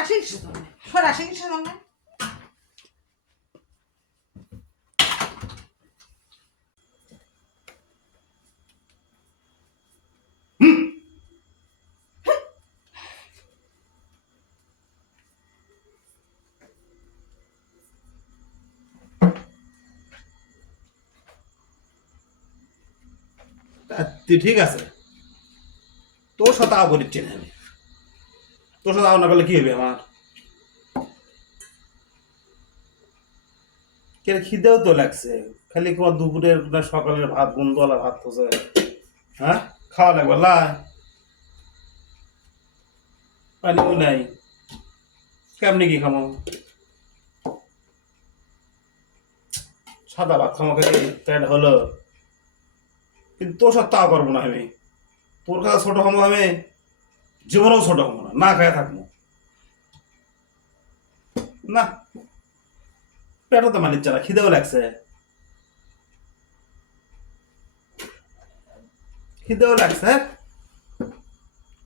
সরাসরি ধরনের সরাসরি কিছু ধরনের ঠিক আছে? তোর সাথে আও করিচ্ছি আমি তোর আও না করলে কি হবে আমার কে খিদেও তো লাগছে? খালি তোমার দুপুরের না সকালের ভাত বন্ধুওয়ালা ভাত খোঁজে হ্যাঁ? খাওয়া লাগবে, লাই। পানিও নাই। কেমনি কি খামো সাদা ভাত খামো খালি হলো। কিন্তু তোর সাথে তা করব না আমি। তোর কাছে ছোট হব আমি। জীবনেও ছোট হব না না খায় থাকব। না, পেটও তো মালিক চালা, খিদেও লাগছে। খিদেও লাগছে,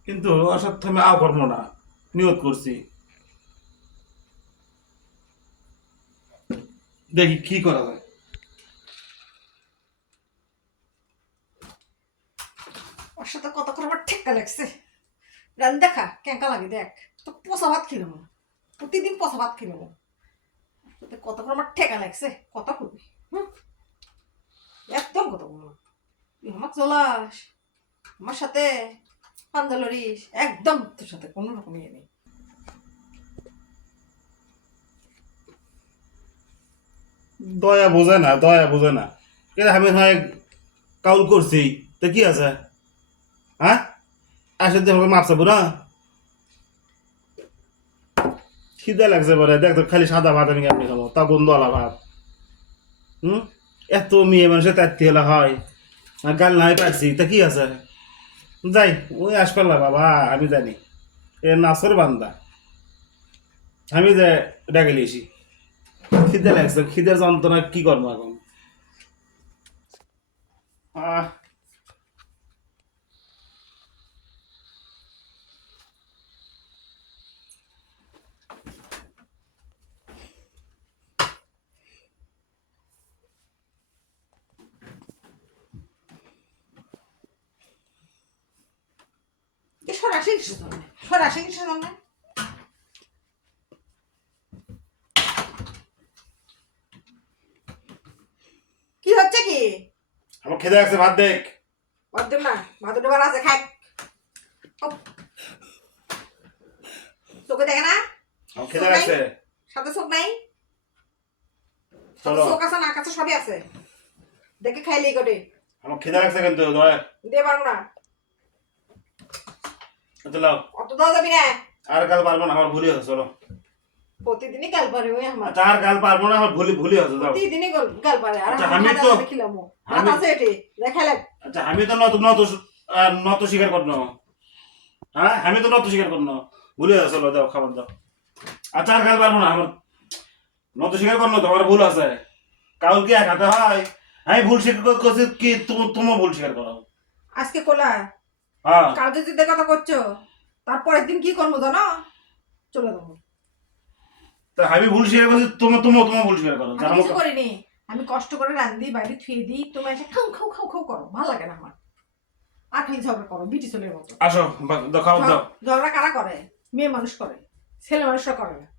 কিন্তু অসাধ্য আমি আও করব না, নিয়ত করছি। দেখি কি করা যায়। ওর সাথে কত করে আমার ঠেক্কা লাগছে। রান দেখা, কেঙ্কা লাগে, দেখ। তো পচা ভাত খেলাম প্রতিদিন পচা ভাত খেলাম তোতে কত করে আমার ঠেকা লাগছে? কত করবি? হুম? একদম কত করব। তুই আমার চলাস আমার সাথে পাঞ্জা লড়িস, একদম তোর সাথে কোনো রকম ইয়ে নেই। দয়া বোঝে না, দয়া বোঝে না। আমি হয় কাউল করছি, তো কি আছে? হ্যাঁ? আসে যে আমাকে মাপ চাবো না খিদে লাগছে পরে দেখ খালি সাদা ভাত আমি কেমনি খাব, তা গন্ধওয়ালা ভাত। হুম? এত মেয়ে মানুষের তাত্তি হলে হয়। গাল নাই পারছি, তা কি আছে? যাই, ওই আসপাল্লা বাবা, আমি জানি। এ নাচর বান্দা। আমি যে ডেকে লিয়েছি খিদে লাগছে, খিদের যন্ত্রণা কি করব এখন? আহ এ সরাসরি সরাসরি কি হচ্ছে কি? আমার খেতে লাগছে ভাত দেখ। অর্ধেক না ভাত ডোবার আছে খাই। তোকে দেখে না? আমার খেতে লাগছে। সাথে চোখ নাই? চোখ আছে আছে সবই আছে। দেখে খাইলেই গোটে আমার খেতে লাগছে কিন্তু দিয়ে পারব না। চলো অত দেওয়া যাবি না। আর কাল পারব না আমার ভুলি হচ্ছে চলো। প্রতিদিনই গাল পারে ওই আমার। আচ্ছা কাল পারব না আমার ভুলি ভুলি হচ্ছে যাও। প্রতিদিনই গাল- গাল পারে আর আচ্ছা, আমি তো- দেখিলাম ও। আছে এটি দেখাইলাম আচ্ছা আমি তো নত নত নত স্বীকার করনো হ্যাঁ আমি তো নত স্বীকার করনো ভুলি হচ্ছে চলো দাও খাবার দাও। আচ্ছা আর কাল পারব না আমার নত স্বীকার করনো তো আমার ভুল আছে। কাউল কি এক হাতে হয়। আমি ভুল স্বীকার করছি কি? তুমি তোমার ভুল স্বীকার করো। আজকে কোলা হ্যাঁ। কথা করছ তারপরের দিন কি করব জানো? চলে যাব। তা আমি ভুল স্বীকার করছি তোমার তোমার তোমার ভুল স্বীকার করো আমি কিছু করিনি। আমি কষ্ট করে রান্ধি বাইরে থুয়ে দিই তুমি এসে খাও খাও খাও খাও করো ভালো লাগে না আমার। আর খালি ঝগড়া করো বিটি মতো। আসো বা- দাও। ঝগড়া কারা করে? মেয়ে মানুষ করে ছেলে মানুষরা করে না।